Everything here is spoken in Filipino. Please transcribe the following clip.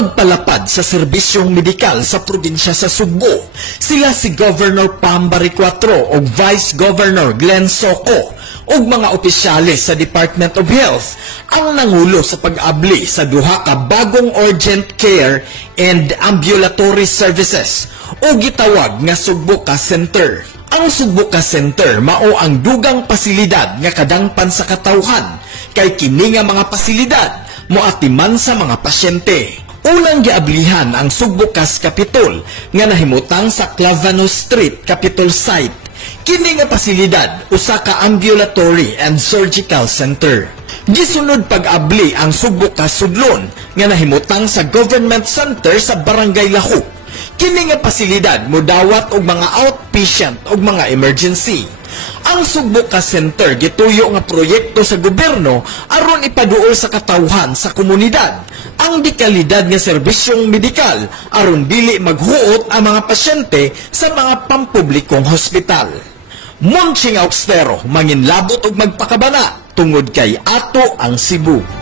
magpalapad sa serbisyong medikal sa probinsya sa Sugbo. Sila si Governor Pam Barriquatro o Vice Governor Glenn Soco o mga opisyalis sa Department of Health ang nangulo sa pag-abli sa duha ka bagong urgent care and ambulatory services o gitawag nga Sugbo Ka Center. Ang Sugbo Ka Center mao ang dugang pasilidad nga kadangpan sa katawhan kay kini nga mga pasilidad moatiman sa mga pasyente. Unang giablihan ang Sugbo Kas Capitol nga nahimutang sa Clavanos Street, Capitol Site. Kini nga pasilidad usa ka ambulatory and surgical center. Gisunod pag-abli ang Sugbo Kas Sudlon nga nahimutang sa Government Center sa Barangay Lahuk. Kini nga pasilidad modawat og mga outpatient og mga emergency. Ang Sugbo Ka Center gituyo nga proyekto sa gobyerno aron ipaduol sa katawhan sa komunidad ang dekalidad nga serbisyong medikal aron dili maghuot ang mga pasyente sa mga pampublikong hospital. Monching Auxtero, manginlabot og magpakabana tungod kay ato ang Cebu.